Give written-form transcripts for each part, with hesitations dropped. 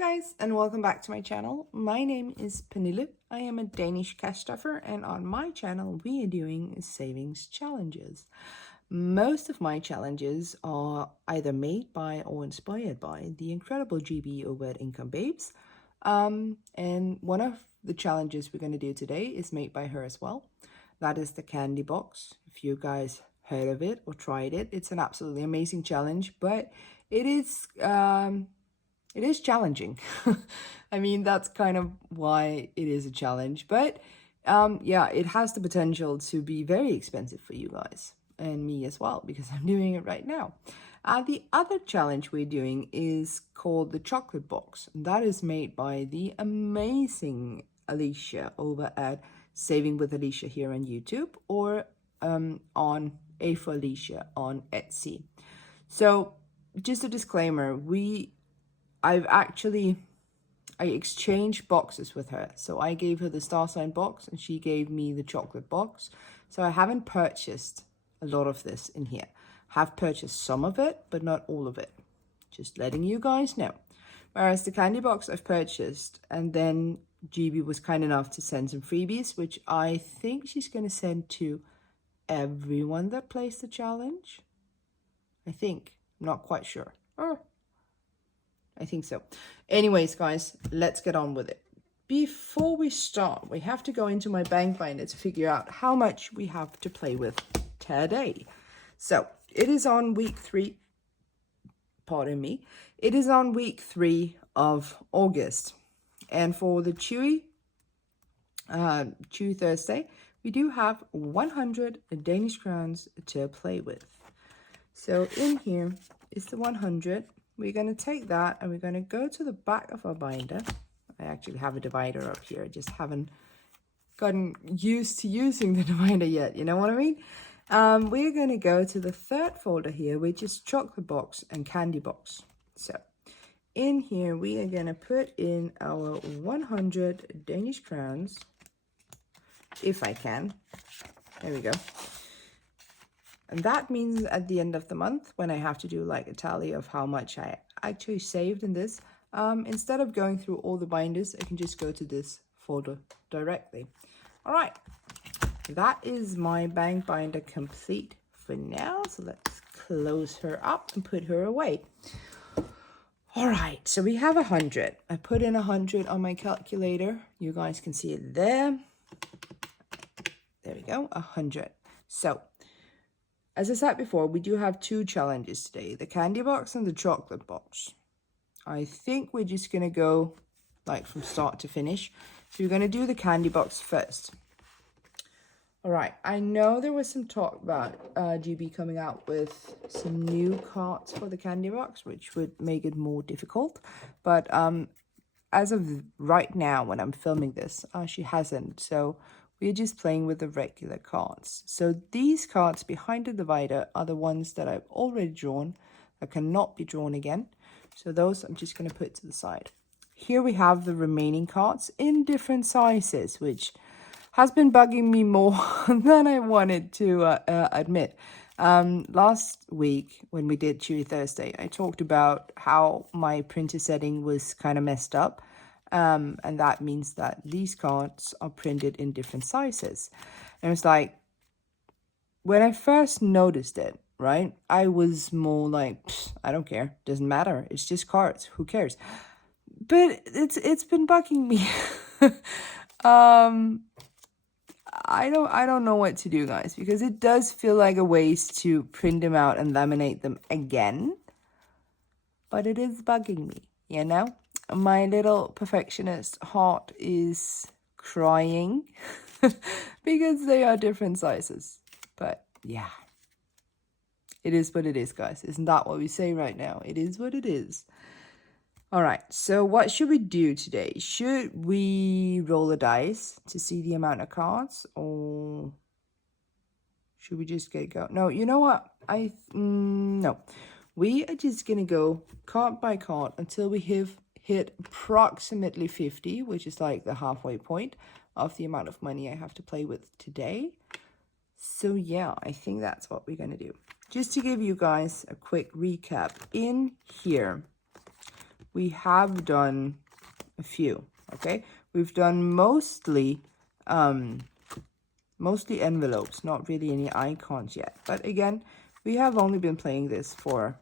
Hi guys, and welcome back to my channel. My name is Pernille. I am a Danish cash stuffer, and on my channel we are doing savings challenges. Most of my challenges are either made by or inspired by the incredible GB over at Income Babes. And one of the challenges we're going to do today is made by her as well. That is the Candybox. If you guys heard of it or tried it, it's an absolutely amazing challenge, but it is challenging. I mean, that's kind of why it is a challenge. But yeah, it has the potential to be very expensive for you guys and me as well, because I'm doing it right now. The other challenge we're doing is called the chocolate box. And that is made by the amazing Alicia over at Saving with Alicia here on YouTube, or on A for Alicia on Etsy. So just a disclaimer, I exchanged boxes with her. So I gave her the star sign box and she gave me the chocolate box. So I haven't purchased a lot of this in here. Have purchased some of it, but not all of it. Just letting you guys know. Whereas the candy box I've purchased, and then GB was kind enough to send some freebies, which I think she's going to send to everyone that plays the challenge. I think. I'm not quite sure. I think so. Anyways, guys, let's get on with it. Before we start, we have to go into my bank binder to figure out how much we have to play with today. So it is on week 3. Pardon me. It is on week 3 of August. And for the CHEWY Thursday, we do have 100 Danish crowns to play with. So in here is the 100. We're going to take that and we're going to go to the back of our binder. I actually have a divider up here. I just haven't gotten used to using the divider yet. You know what I mean? We're going to go to the third folder here, which is chocolate box and candy box. So in here, we are going to put in our 100 Danish crowns, if I can. There we go. And that means at the end of the month, when I have to do like a tally of how much I actually saved in this, instead of going through all the binders, I can just go to this folder directly. All right, that is my bank binder complete for now. So let's close her up and put her away. All right, so we have 100. I put in 100 on my calculator. You guys can see it there. There we go, 100. So as I said before, we do have 2 challenges today, the candy box and the chocolate box. I think we're just going to go like from start to finish. So we're going to do the candy box first. All right, I know there was some talk about GB coming out with some new cards for the candy box, which would make it more difficult. But as of right now, when I'm filming this, she hasn't. So we're just playing with the regular cards. So these cards behind the divider are the ones that I've already drawn that cannot be drawn again. So those I'm just going to put to the side. Here we have the remaining cards in different sizes, which has been bugging me more than I wanted to admit. Last week when we did CHEWY Thursday, I talked about how my printer setting was kind of messed up. And that means that these cards are printed in different sizes. And it's like, when I first noticed it, right, I was more like, I don't care, doesn't matter, it's just cards, who cares? But it's been bugging me. I don't know what to do, guys, because it does feel like a waste to print them out and laminate them again. But it is bugging me, you know? My little perfectionist heart is crying because they are different sizes. But yeah, it is what it is, guys. Isn't that what we say right now? It is what it is. All right, so what should we do today? Should we roll a dice to see the amount of cards, or should we just get it going? No, you know what? No. We are just going to go card by card until we hit approximately 50, which is like the halfway point of the amount of money I have to play with today. So yeah, I think that's what we're going to do. Just to give you guys a quick recap, in here we have done a few, okay? We've done mostly envelopes, not really any icons yet. But again, we have only been playing this for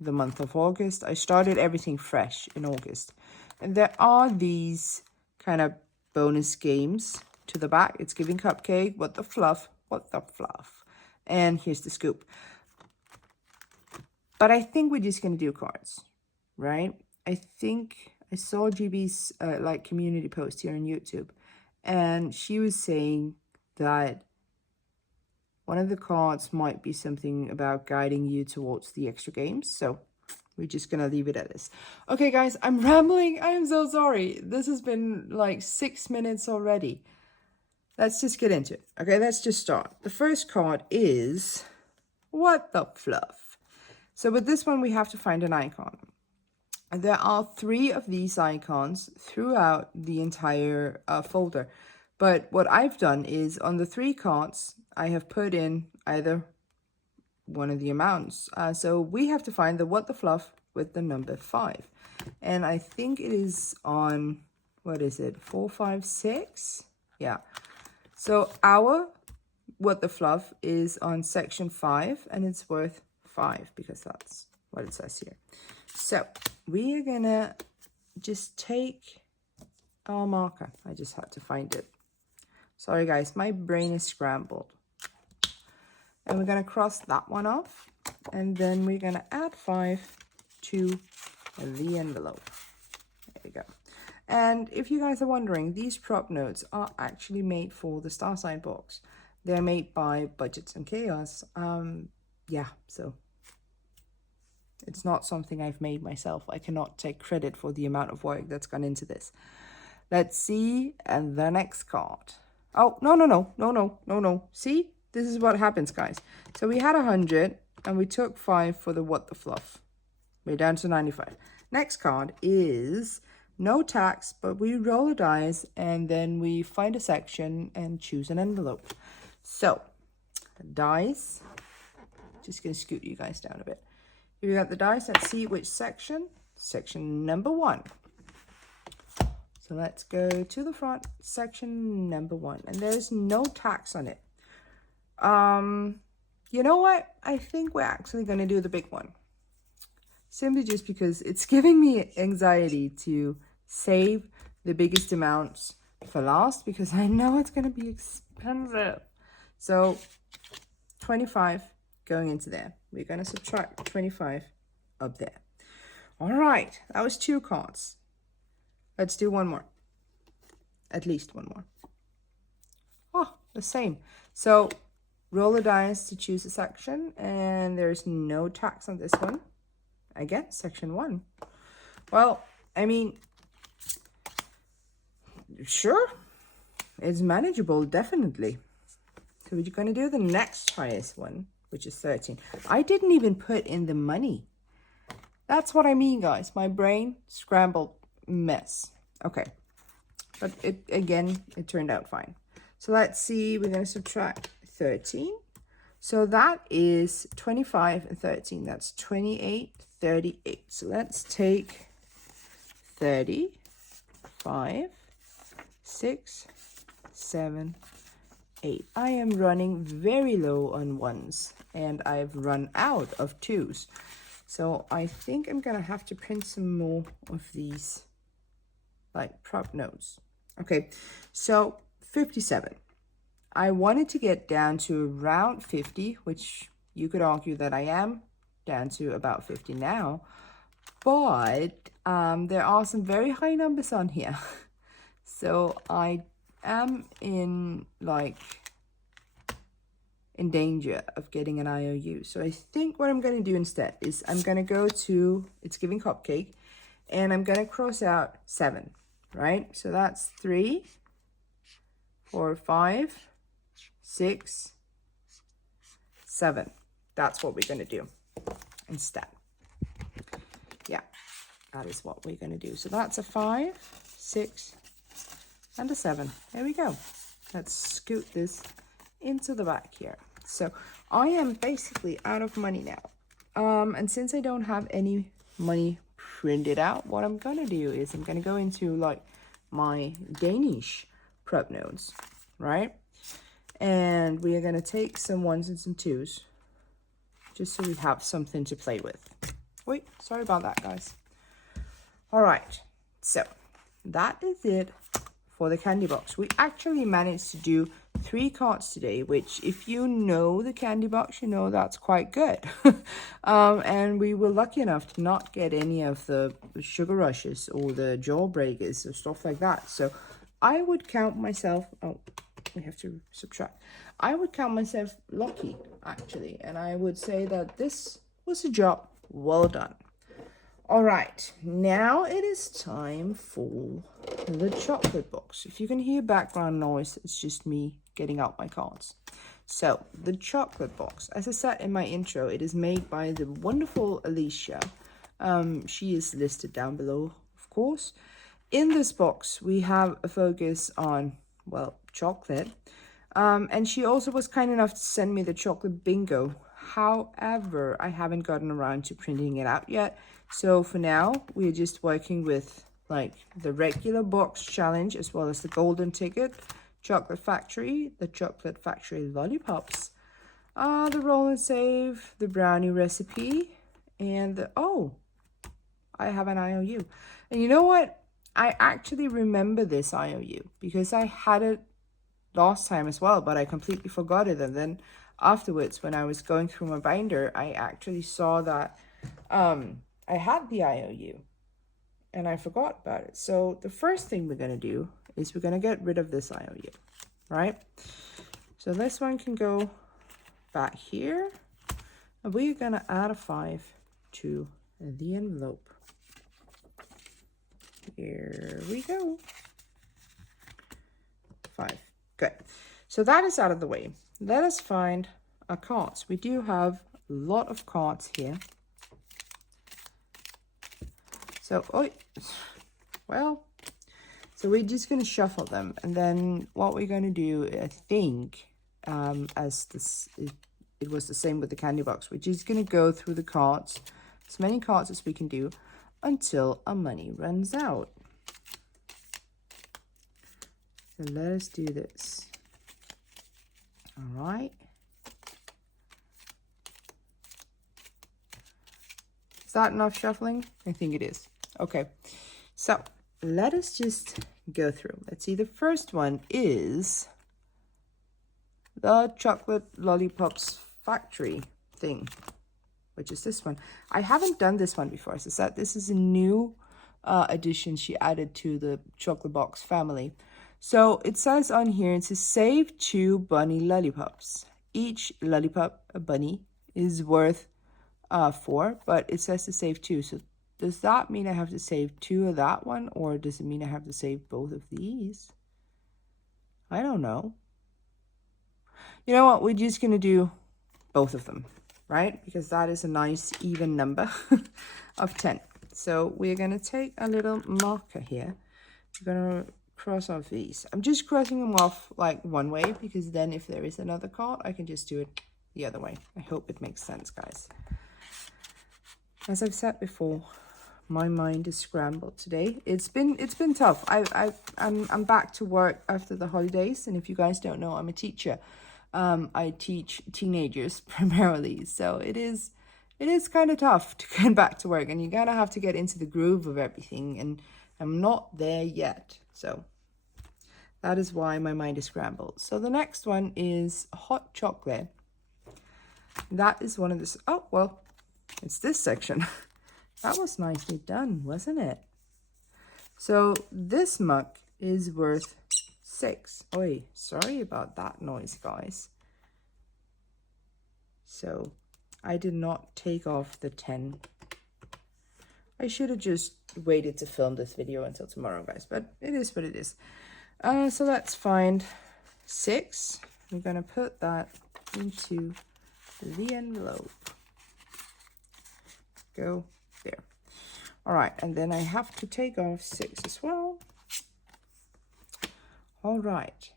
the month of August. I started everything fresh in August. And there are these kind of bonus games to the back. It's giving cupcake, what the fluff, what the fluff. And here's the scoop. But I think we're just going to do cards, right? I think I saw GB's like community post here on YouTube. And she was saying that one of the cards might be something about guiding you towards the extra games. So we're just going to leave it at this. Okay, guys, I'm rambling. I am so sorry. This has been like 6 minutes already. Let's just get into it. Okay, let's just start. The first card is What the Fluff. So with this one, we have to find an icon. And there are 3 of these icons throughout the entire folder. But what I've done is on the 3 cards, I have put in either one of the amounts. So we have to find the What the Fluff with the number 5. And I think it is on, what is it, 4, 5, 6? Yeah. So our What the Fluff is on section 5, and it's worth 5 because that's what it says here. So we are gonna just take our marker. I just had to find it. Sorry guys, my brain is scrambled. And we're gonna cross that one off, and then we're gonna add 5 to the envelope. There we go. And if you guys are wondering, these prop notes are actually made for the Star Sign box. They're made by Budgets and Chaos. Yeah, so it's not something I've made myself. I cannot take credit for the amount of work that's gone into this. Let's see, and the next card. Oh, no. See, this is what happens, guys. So we had 100, and we took 5 for the What the Fluff. We're down to 95. Next card is no tax, but we roll a dice, and then we find a section and choose an envelope. So, dice. Just going to scoot you guys down a bit. Here we got the dice. Let's see which section. Section number 1. So let's go to the front, section number 1. And there's no tax on it. You know what? I think we're actually going to do the big one. Simply just because it's giving me anxiety to save the biggest amounts for last, because I know it's going to be expensive. So 25 going into there. We're going to subtract 25 up there. All right, that was 2 cards. Let's do one more. At least one more. Oh, the same. So roll the dice to choose a section, and there's no tax on this one. Again, section 1. Well, I mean, sure, it's manageable, definitely. So we're going to do the next highest one, which is 13. I didn't even put in the money. That's what I mean, guys. My brain scrambled mess. Okay. But it turned out fine. So let's see. We're going to subtract 13. So that is 25 and 13. That's 28, 38. So let's take 30, 5, 6, 7, 8. I am running very low on 1s, and I've run out of 2s. So I think I'm going to have to print some more of these, like prop notes. Okay, so 57. I wanted to get down to around 50, which you could argue that I am down to about 50 now. But there are some very high numbers on here. So I am in danger of getting an IOU. So I think what I'm going to do instead is I'm going to go to, it's giving cupcake, and I'm going to cross out 7, right? So that's 3, 4, 5, 6, 7. That's what we're going to do instead. Yeah, that is what we're going to do. So that's a 5, 6, and a 7. There we go. Let's scoot this into the back here. So I am basically out of money now. And since I don't have any money print it out, what I'm gonna do is I'm gonna go into like my Danish prep notes, right? And we are gonna take some 1s and some 2s, just so we have something to play with. Wait, sorry about that, guys. All right, so that is it for the candy box. We actually managed to do 3 cards today, which if you know the candy box, you know that's quite good. And we were lucky enough to not get any of the sugar rushes or the jawbreakers or stuff like that. So I would count myself, oh, we have to subtract. I would count myself lucky, actually. And I would say that this was a job well done. All right, now it is time for the chocolate box. If you can hear background noise, it's just me getting out my cards. So the chocolate box, as I said in my intro, it is made by the wonderful Alicia. She is listed down below, of course. In this box, we have a focus on, well, chocolate. And she also was kind enough to send me the chocolate bingo. However, I haven't gotten around to printing it out yet. So for now, we're just working with like the regular box challenge as well as the golden ticket, chocolate factory, the chocolate factory lollipops, the roll and save, the brownie recipe, and the, oh, I have an IOU. And you know what? I actually remember this IOU because I had it last time as well, but I completely forgot it. And then afterwards, when I was going through my binder, I actually saw that I had the IOU and I forgot about it. So the first thing we're going to do is we're going to get rid of this IOU, right? So this one can go back here. And we're going to add a 5 to the envelope. Here we go. 5. Good. So that is out of the way. Let us find our cards. We do have a lot of cards here. So, oh, well, so we're just going to shuffle them. And then what we're going to do, I think, as this, it was the same with the candy box, we're just going to go through the cards, as many cards as we can do, until our money runs out. So let us do this. All right. Is that enough shuffling? I think it is. Okay, so let us just go through. Let's see, the first one is the chocolate lollipops factory thing, which is this one. I haven't done this one before. As I said, this is a new addition she added to the chocolate box family. So it says on here, it says save 2 bunny lollipops. Each lollipop, a bunny, is worth 4, but it says to save 2. So does that mean I have to save 2 of that one, or does it mean I have to save both of these? I don't know. You know what? We're just going to do both of them, right? Because that is a nice even number of 10. So we're going to take a little marker here. We're going to cross off these. I'm just crossing them off like one way, because then if there is another card, I can just do it the other way. I hope it makes sense, guys. As I've said before, my mind is scrambled today. It's been tough. I'm back to work after the holidays, and if you guys don't know, I'm a teacher. I teach teenagers primarily, so it is kind of tough to get back to work, and you gotta have to get into the groove of everything, and I'm not there yet. So that is why my mind is scrambled. So the next one is hot chocolate. That is one of the, oh, well, it's this section. That was nicely done, wasn't it? So this mug is worth 6. Oi, sorry about that noise, guys. So I did not take off the 10. I should have just waited to film this video until tomorrow, guys, but it is what it is. So let's find 6. I'm gonna put that into the envelope. Go there. All right, and then I have to take off 6 as well. All right,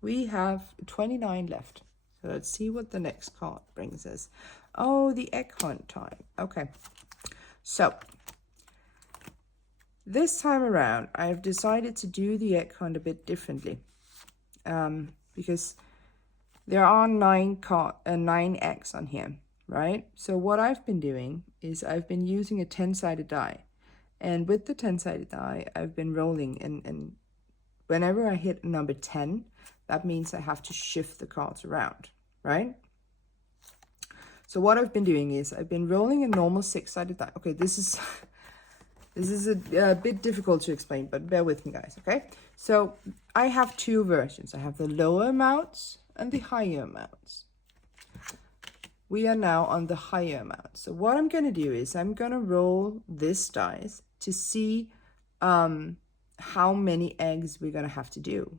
we have 29 left. So let's see what the next card brings us. Oh, the egg hunt time. Okay, so This time around, I've decided to do the egg hunt a bit differently, because there are 9 eggs on here, right? So what I've been doing is I've been using a 10-sided die, and with the 10-sided die, I've been rolling, and whenever I hit number 10, that means I have to shift the cards around, right? So what I've been doing is I've been rolling a normal 6-sided die. Okay, this is a bit difficult to explain, but bear with me, guys, okay? So I have 2 versions. I have the lower amounts and the higher amounts. We are now on the higher amount. So what I'm going to do is I'm going to roll this dice to see how many eggs we're going to have to do.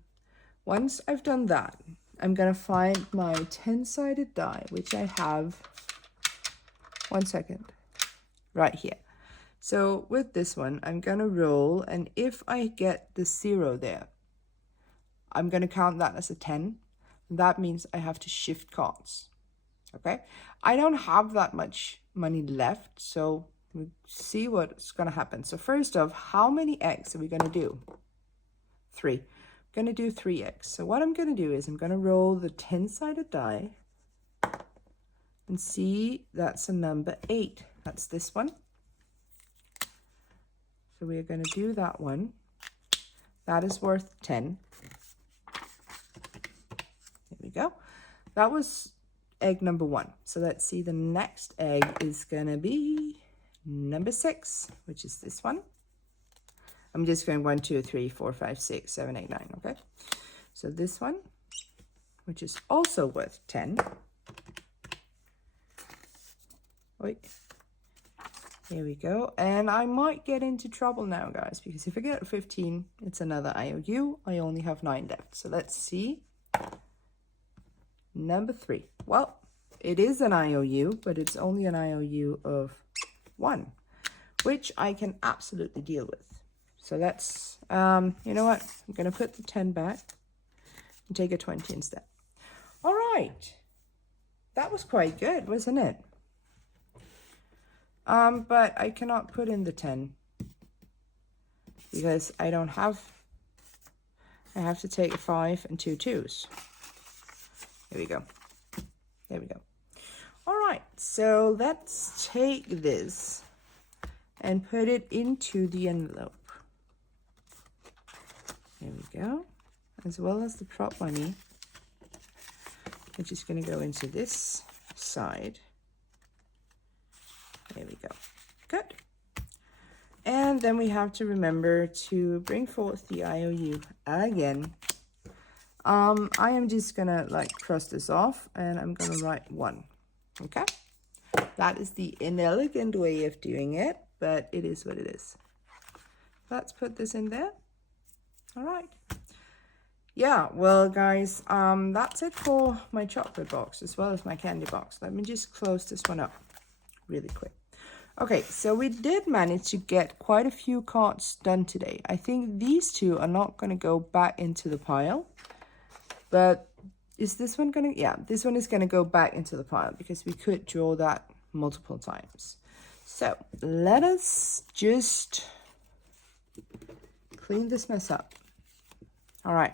Once I've done that, I'm going to find my 10-sided die, which I have, 1 second, right here. So with this one, I'm going to roll, and if I get the 0 there, I'm going to count that as a 10. That means I have to shift cards, okay? I don't have that much money left, so we'll see what's going to happen. So first off, how many eggs are we going to do? 3. I'm going to do 3 eggs. So what I'm going to do is I'm going to roll the 10-sided die and see that's a number 8. That's this one. So we're going to do that one. That is worth 10. There we go. That was egg number 1. So let's see, the next egg is going to be number 6, which is this one. I'm just going 1, 2, 3, 4, 5, 6, 7, 8, 9. Okay. So this one, which is also worth 10. Wait. Here we go. And I might get into trouble now, guys, because if I get 15, it's another IOU. I only have 9 left. So let's see. Number 3. Well, it is an IOU, but it's only an IOU of 1, which I can absolutely deal with. So that's, you know what? I'm going to put the 10 back and take a 20 instead. All right. That was quite good, wasn't it? But I cannot put in the 10 because I don't have, I have to take a 5 and 2 2s. There we go. There we go. All right, so let's take this and put it into the envelope. There we go. As well as the prop money, which is going to go into this side. There we go. Good. And then we have to remember to bring forth the IOU again. I am just gonna like cross this off and I'm gonna write 1. Okay. That is the inelegant way of doing it, but it is what it is. Let's put this in there. All right. Yeah, well, guys, that's it for my chocolate box as well as my candy box. Let me just close this one up really quick. Okay, so we did manage to get quite a few cards done today. I think these 2 are not going to go back into the pile. But is this one going to... Yeah, this one is going to go back into the pile because we could draw that multiple times. So let us just clean this mess up. All right.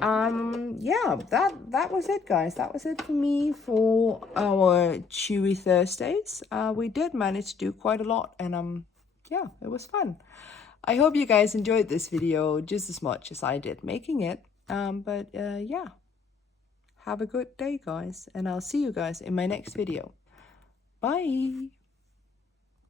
Yeah, that was it, guys. That was it for me for our Chewy Thursdays. We did manage to do quite a lot, and yeah, it was fun. I hope you guys enjoyed this video just as much as I did making it. Yeah, have a good day, guys, and I'll see you guys in my next video. Bye.